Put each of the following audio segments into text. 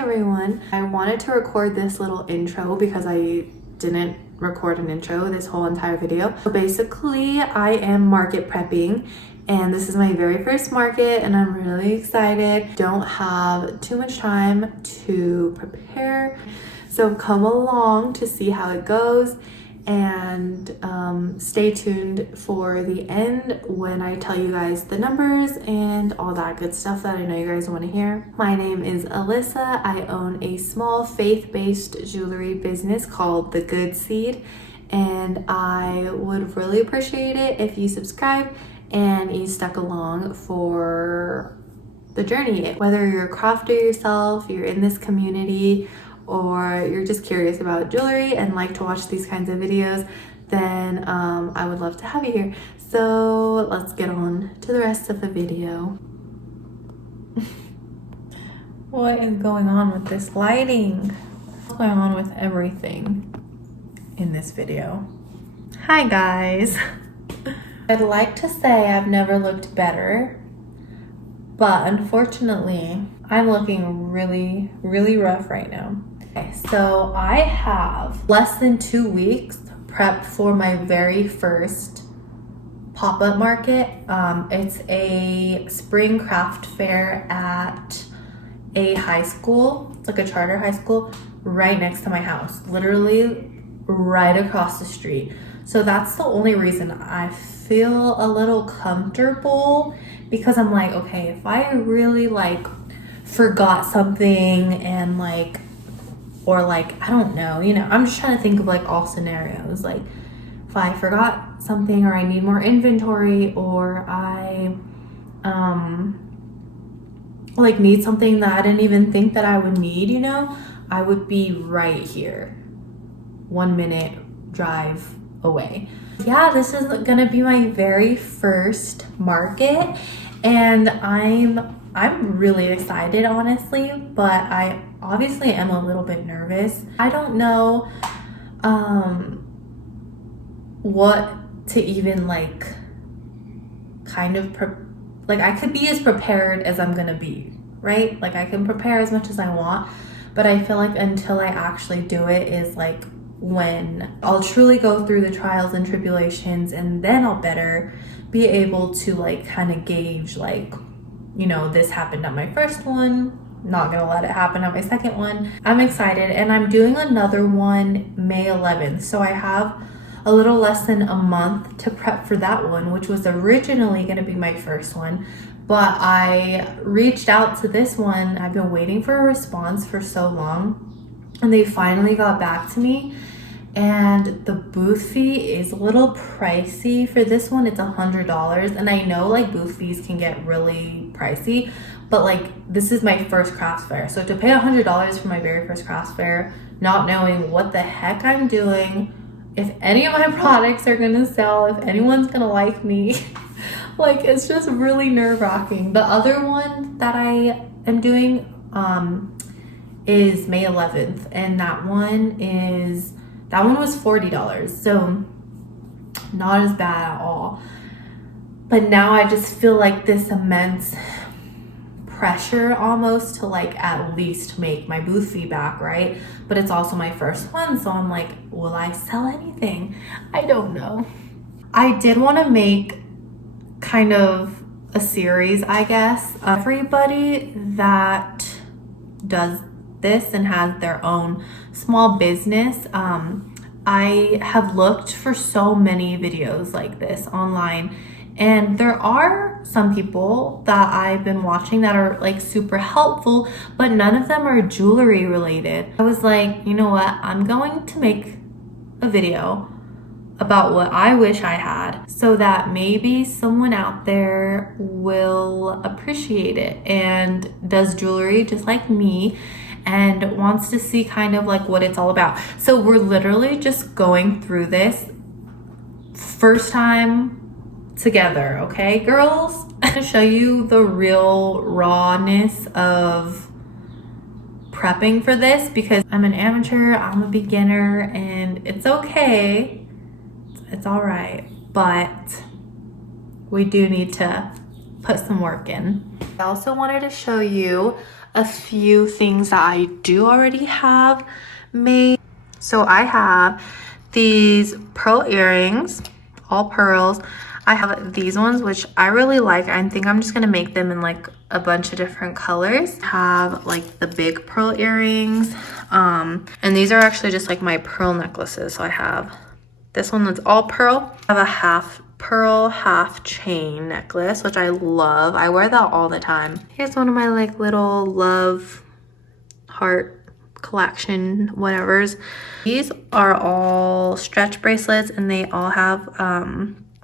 everyone. I wanted to record this little intro because I didn't record an intro this whole entire video. So basically I am market prepping and this is my very first market and I'm really excited. Don't have too much time to prepare, so come along to see how it goes and stay tuned for the end when I tell you guys the numbers and all that good stuff that I know you guys want to hear. My name is Alyssa. I own a small faith-based jewelry business called The Good Seed, and I would really appreciate it if you subscribe and you stuck along for the journey. Whether you're a crafter yourself, you're in this community, or you're just curious about jewelry and like to watch these kinds of videos, then I would love to have you here. So let's get on to the rest of the video. What is going on with this lighting? What's going on with everything in this video? Hi guys. I'd like to say I've never looked better, but unfortunately I'm looking really, really rough right now. Okay, so I have less than 2 weeks prepped for my very first pop-up market. It's a spring craft fair at a high school. It's like a charter high school right next to my house, literally right across the street. So that's the only reason I feel a little comfortable, because I'm like, okay, if I really like forgot something and like, or like, I don't know, you know, I'm just trying to think of like all scenarios. Like if I forgot something or I need more inventory, or I like need something that I didn't even think that I would need, you know, I would be right here, 1 minute drive away. Yeah, this is gonna be my very first market and I'm really excited, honestly, but I obviously am a little bit nervous. I don't know what to even like kind of like I could be as prepared as I'm gonna be, right? Like I can prepare as much as I want, but I feel like until I actually do it is like when I'll truly go through the trials and tribulations, and then I'll better be able to like kind of gauge like, you know, this happened at my first one, not gonna let it happen at my second one. I'm excited, and I'm doing another one May 11th, so I have a little less than a month to prep for that one, which was originally gonna be my first one, but I reached out to this one. I've been waiting for a response for so long, and they finally got back to me. And the booth fee is a little pricey for this one. It's $100, and I know like booth fees can get really pricey, but like this is my first crafts fair, so to pay $100 for my very first crafts fair, not knowing what the heck I'm doing, if any of my products are gonna sell, if anyone's gonna like me, like it's just really nerve-wracking. The other one that I am doing is May 11th, and that one was $40, so not as bad at all. But now I just feel like this immense pressure almost to like at least make my booth fee back, right? But it's also my first one, so I'm like, will I sell anything? I don't know. I did want to make kind of a series, I guess. Everybody that does this and has their own small business, I have looked for so many videos like this online, and there are some people that I've been watching that are like super helpful, but none of them are jewelry related. I was like, you know what, I'm going to make a video about what I wish I had, so that maybe someone out there will appreciate it and does jewelry just like me and wants to see kind of like what it's all about. So we're literally just going through this first time together, okay girls? I'm gonna show you the real rawness of prepping for this, because I'm an amateur, I'm a beginner, and it's okay, it's all right, but we do need to put some work in. I also wanted to show you a few things that I do already have made. So I have these pearl earrings, all pearls. I have these ones, which I really like. I think I'm just gonna make them in like a bunch of different colors. I have like the big pearl earrings, and these are actually just like my pearl necklaces. So I have this one that's all pearl. I have a half pearl, half chain necklace, which I love. I wear that all the time. Here's one of my like little love heart collection whatevers. These are all stretch bracelets, and they all have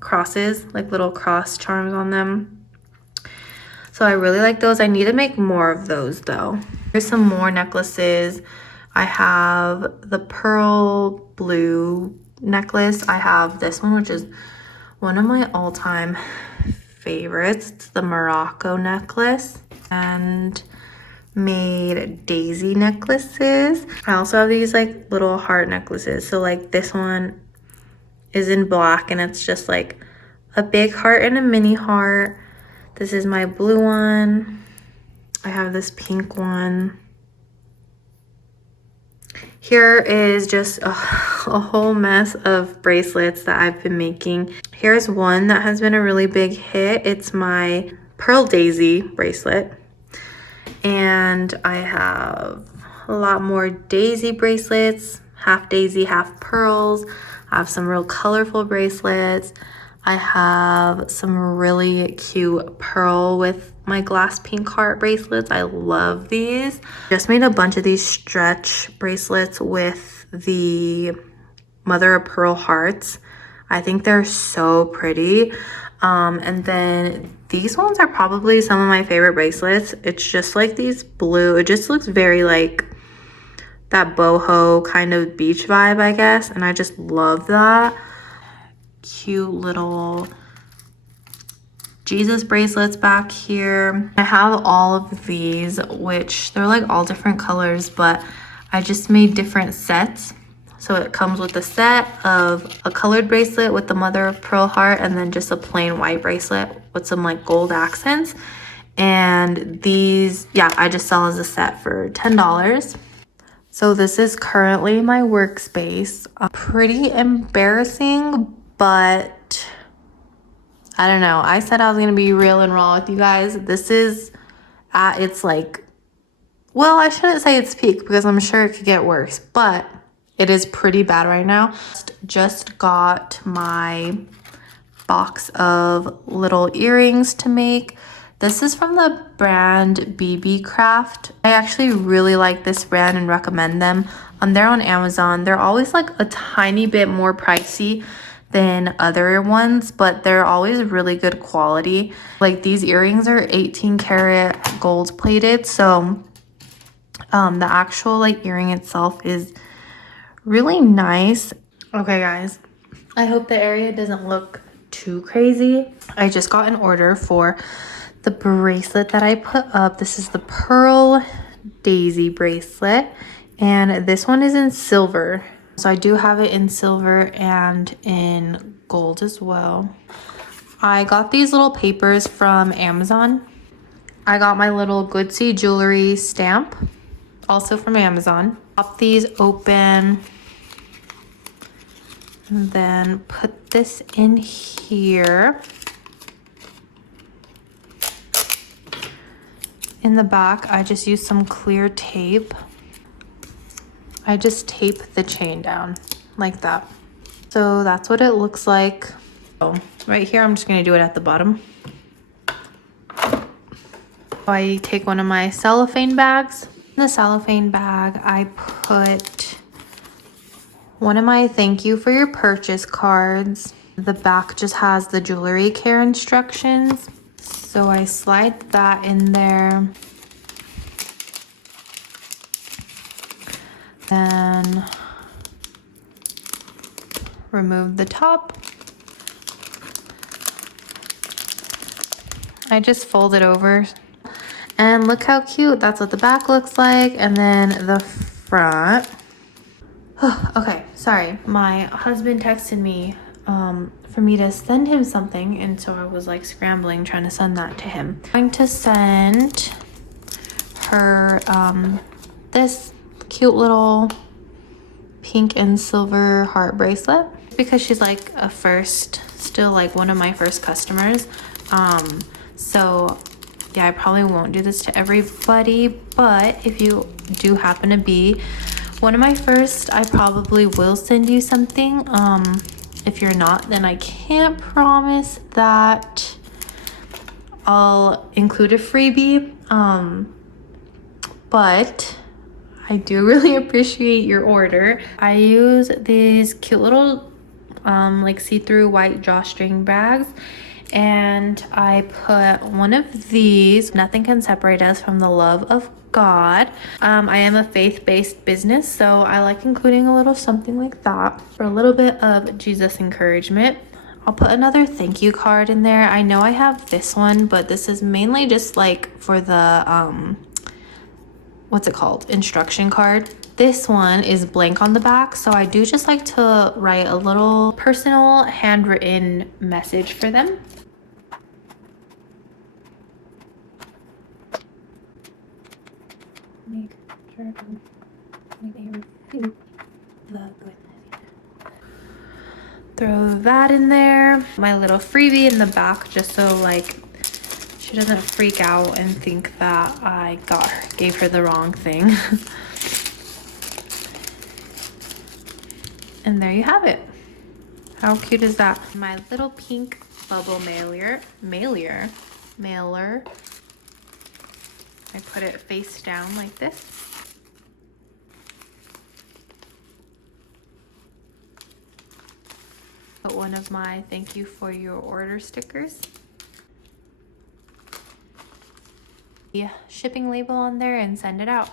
crosses, like little cross charms on them. So I really like those. I need to make more of those though. Here's some more necklaces. I have the pearl blue necklace. I have this one, which is one of my all-time favorites. It's the Morocco necklace, and made daisy necklaces. I also have these like little heart necklaces. So like this one is in black, and it's just like a big heart and a mini heart. This is my blue one. I have this pink one. Here is just a whole mess of bracelets that I've been making. Here's one that has been a really big hit. It's my pearl daisy bracelet. And I have a lot more daisy bracelets, half daisy, half pearls. I have some real colorful bracelets. I have some really cute pearl with my glass pink heart bracelets. I love these. Just made a bunch of these stretch bracelets with the mother of pearl hearts. I think they're so pretty. And then these ones are probably some of my favorite bracelets. It's just like these blue. It just looks very like that boho kind of beach vibe, I guess. And I just love that. Cute little Jesus bracelets back here. I have all of these, which they're like all different colors, but I just made different sets. So it comes with a set of a colored bracelet with the mother of pearl heart, and then just a plain white bracelet with some like gold accents. And these, yeah, I just sell as a set for $10. So this is currently my workspace. Pretty embarrassing, but I don't know. I said I was gonna be real and raw with you guys. This is at its like, well, I shouldn't say it's peak because I'm sure it could get worse, but it is pretty bad right now. Just got my box of little earrings to make. This is from the brand BB Craft. I actually really like this brand and recommend them. They're on Amazon. They're always like a tiny bit more pricey than other ones, but they're always really good quality. Like these earrings are 18 karat gold plated. So the actual like earring itself is really nice. Okay guys, I hope the area doesn't look too crazy. I just got an order for the bracelet that I put up. This is the pearl daisy bracelet, and this one is in silver. So I do have it in silver and in gold as well. I got these little papers from Amazon. I got my little Goodsey jewelry stamp, also from Amazon. Pop these open, and then put this in here. In the back, I just used some clear tape. I just tape the chain down like that. So that's what it looks like. So right here, I'm just gonna do it at the bottom. I take one of my cellophane bags. In the cellophane bag, I put one of my thank you for your purchase cards. The back just has the jewelry care instructions. So I slide that in there. Then remove the top. I just fold it over. And look how cute. That's what the back looks like. And then the front. Okay, sorry. My husband texted me for me to send him something. And so I was like scrambling trying to send that to him. I'm going to send her this cute little pink and silver heart bracelet because she's like still like one of my first customers. So yeah, I probably won't do this to everybody, but if you do happen to be one of my first, I probably will send you something. If you're not, then I can't promise that I'll include a freebie. But I do really appreciate your order. I use these cute little like see-through white drawstring bags, and I put one of these. Nothing can separate us from the love of God. I am a faith-based business, so I like including a little something like that for a little bit of Jesus encouragement. I'll put another thank you card in there. I know I have this one, but this is mainly just like for the what's it called, instruction card. This one is blank on the back, so I do just like to write a little personal handwritten message for them. Make sure throw that in there. My little freebie in the back, just so like she doesn't freak out and think that I gave her the wrong thing. And there you have it. How cute is that? My little pink bubble mailer. I put it face down like this. Put one of my thank you for your order stickers. The shipping label on there and send it out.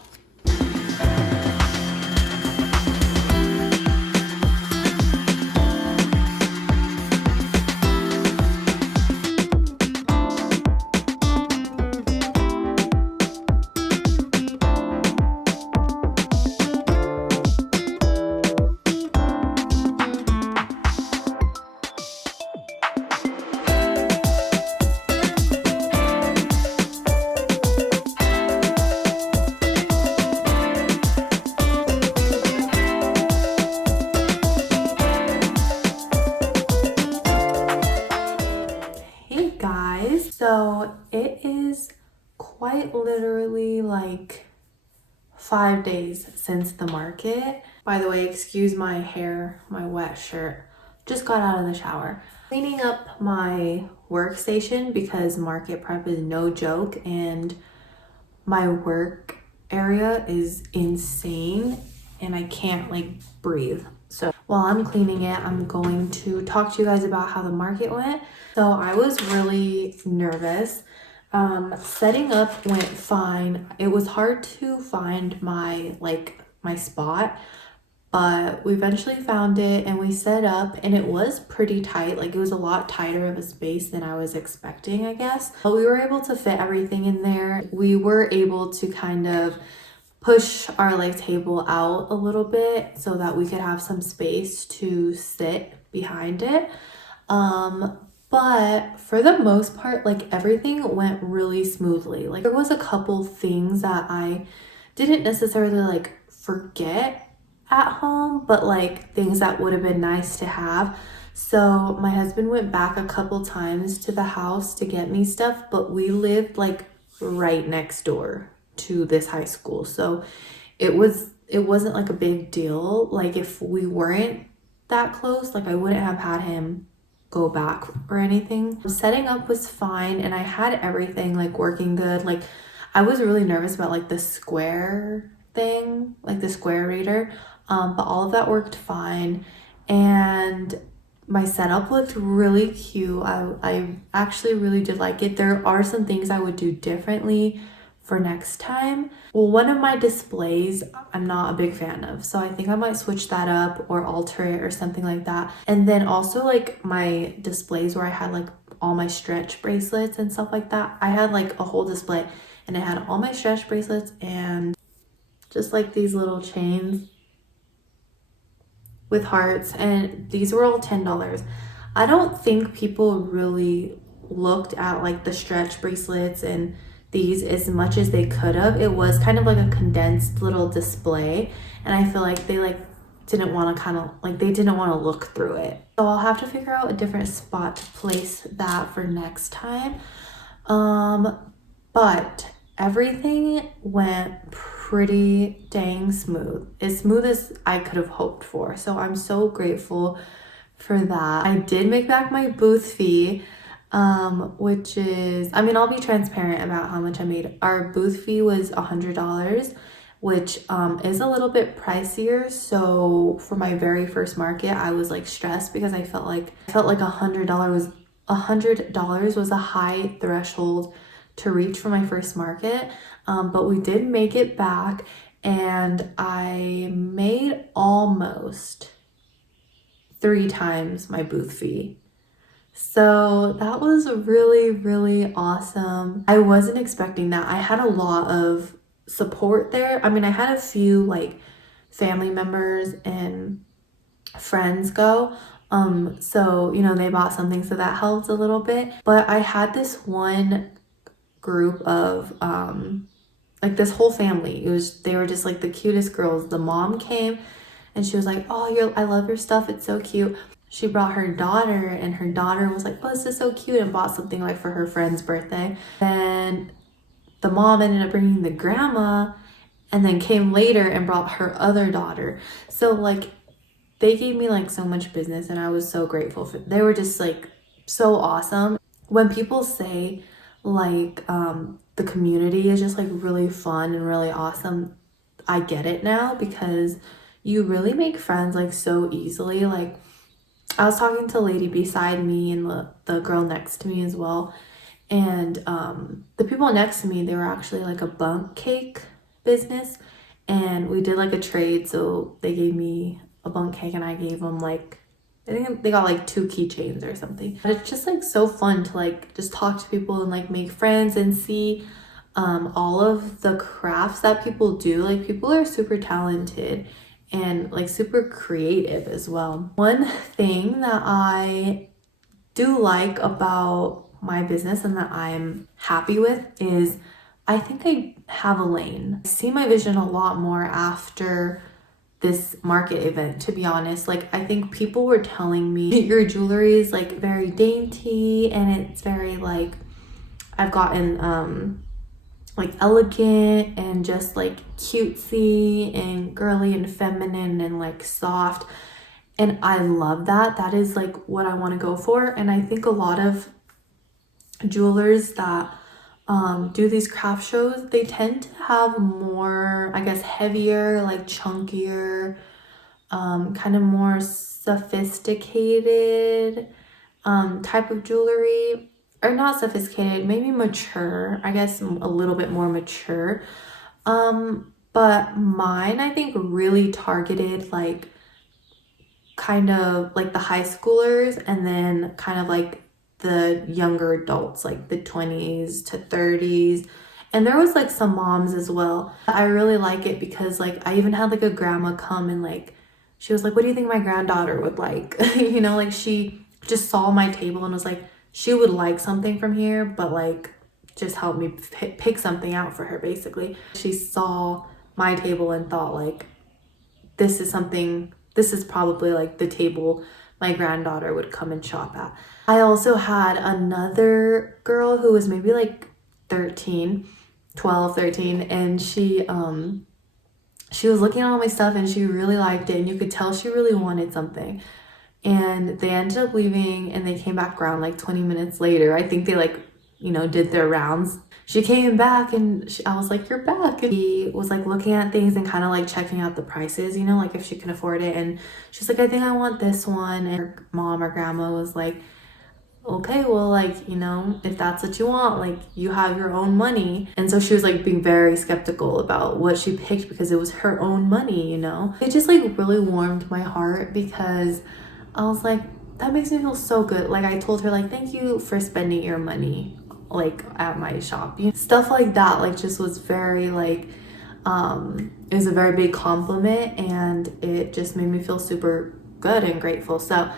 So it is quite literally like 5 days since the market. By the way, excuse my hair, my wet shirt. Just got out of the shower. Cleaning up my workstation because market prep is no joke and my work area is insane and I can't like breathe. So while I'm cleaning it, I'm going to talk to you guys about how the market went. So I was really nervous. Setting up went fine. It was hard to find my spot, but we eventually found it and we set up and it was pretty tight. Like it was a lot tighter of a space than I was expecting, I guess. But we were able to fit everything in there. We were able to kind of push our like table out a little bit so that we could have some space to sit behind it. But for the most part, like everything went really smoothly. Like there was a couple things that I didn't necessarily like forget at home, but like things that would have been nice to have. So my husband went back a couple times to the house to get me stuff, but we lived like right next door to this high school. So it wasn't like a big deal. Like if we weren't that close, like I wouldn't have had him go back or anything. Setting up was fine and I had everything like working good. Like I was really nervous about like the square thing, like the square reader, but all of that worked fine and my setup looked really cute. I actually really did like it. There are some things I would do differently for next time. Well, one of my displays I'm not a big fan of, so I think I might switch that up or alter it or something like that. And then also like my displays where I had like all my stretch bracelets and stuff like that, I had like a whole display and it had all my stretch bracelets and just like these little chains with hearts, and these were all $10. I don't think people really looked at like the stretch bracelets and these as much as they could have. It was kind of like a condensed little display, and I feel like they like didn't want to they didn't want to look through it. So I'll have to figure out a different spot to place that for next time. But everything went pretty dang smooth, as smooth as I could have hoped for. So I'm so grateful for that. I did make back my booth fee, which is, I mean, I'll be transparent about how much I made. Our booth fee was $100, which is a little bit pricier. So for my very first market, I was like stressed because I felt like $100 was a high threshold to reach for my first market. But we did make it back, and I made almost 3 times my booth fee. So that was really, really awesome. I wasn't expecting that. I had a lot of support there. I mean, I had a few like family members and friends go. So, you know, they bought something, so that helped a little bit. But I had this one group of like this whole family. They were just like the cutest girls. The mom came and she was like, "Oh, I love your stuff. It's so cute." She brought her daughter, and her daughter was like, "Oh, this is so cute," and bought something like for her friend's birthday. Then the mom ended up bringing the grandma, and then came later and brought her other daughter. So like they gave me like so much business, and I was so grateful for. They were just like so awesome. When people say like the community is just like really fun and really awesome, I get it now, because you really make friends like so easily. Like I was talking to the lady beside me and the girl next to me as well, and the people next to me, they were actually like a bundt cake business, and we did like a trade. So they gave me a bundt cake and I gave them like, I think they got like 2 keychains or something. But it's just like so fun to like just talk to people and like make friends and see all of the crafts that people do. Like people are super talented and like super creative as well. One thing that I do like about my business and that I'm happy with is I think I have a lane. I see my vision a lot more after this market event, to be honest. Like I think people were telling me your jewelry is like very dainty, and it's very like, I've gotten like elegant and just like cutesy and girly and feminine and like soft, and I love that. That is like what I want to go for. And I think a lot of jewelers that do these craft shows, they tend to have more, I guess, heavier, like chunkier, kind of more sophisticated type of jewelry. Or not sophisticated, maybe mature, I guess a little bit more mature. But mine, I think, really targeted like kind of like the high schoolers, and then kind of like the younger adults, like the 20s to 30s. And there was like some moms as well. I really like it because like I even had like a grandma come, and like she was like, "What do you think my granddaughter would like?" You know, like she just saw my table and was like, she would like something from here, but like just help me pick something out for her, basically. She saw my table and thought like, this is probably like the table my granddaughter would come and shop at. I also had another girl who was maybe like 13, and she was looking at all my stuff and she really liked it, and you could tell she really wanted something. And they ended up leaving, and they came back around like 20 minutes later. I think they like, you know, did their rounds. She came back, and I was like, "You're back." And she was like looking at things and kind of like checking out the prices, you know, like if she can afford it. And she's like, "I think I want this one." And her mom or grandma was like, "Okay, well, like, you know, if that's what you want, like you have your own money." And so she was like being very skeptical about what she picked because it was her own money, you know. It just like really warmed my heart, because I was like, that makes me feel so good. Like I told her like, "Thank you for spending your money like at my shop." You know, stuff like that like just was very like it was a very big compliment, and it just made me feel super good and grateful. So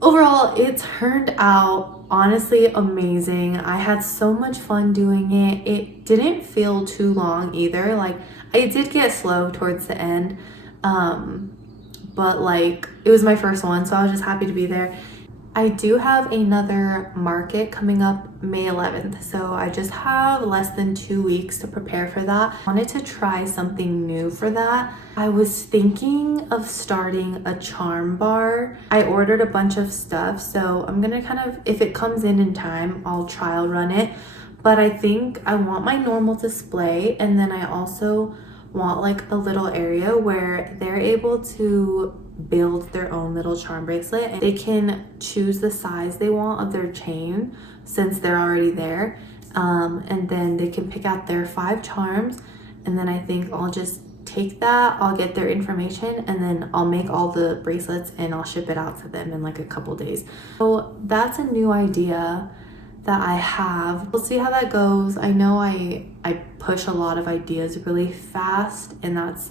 overall, it turned out honestly amazing. I had so much fun doing it. It didn't feel too long either. Like, I did get slow towards the end, but like it was my first one, so I was just happy to be there. I do have another market coming up May 11th, so I just have less than 2 weeks to prepare for that. I wanted to try something new for that. I was thinking of starting a charm bar. I ordered a bunch of stuff, so I'm gonna kind of, if it comes in time, I'll trial run it. But I think I want my normal display, and then I also want like a little area where they're able to build their own little charm bracelet, and they can choose the size they want of their chain since they're already there, and then they can pick out their 5 charms, and then I think I'll just take that, I'll get their information, and then I'll make all the bracelets and I'll ship it out to them in like a couple days. So that's a new idea that I have. We'll see how that goes. I know I push a lot of ideas really fast, and that's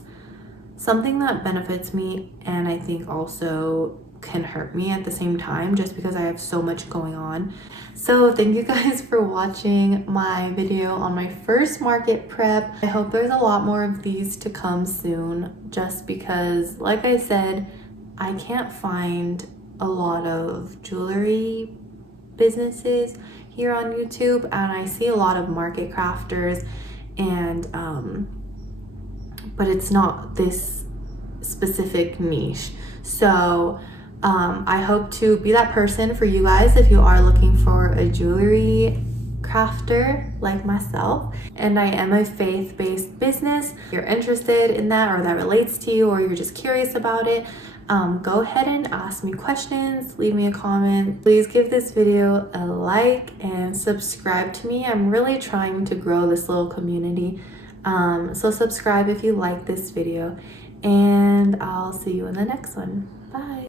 something that benefits me, and I think also can hurt me at the same time, just because I have so much going on. So thank you guys for watching my video on my first market prep. I hope there's a lot more of these to come soon, just because, like I said, I can't find a lot of jewelry businesses here on YouTube, and I see a lot of market crafters, and but it's not this specific niche. So I hope to be that person for you guys if you are looking for a jewelry crafter like myself. And I am a faith-based business. If you're interested in that, or that relates to you, or you're just curious about it, go ahead and ask me questions, leave me a comment. Please give this video a like and subscribe to me. I'm really trying to grow this little community. So subscribe if you like this video, and I'll see you in the next one. Bye.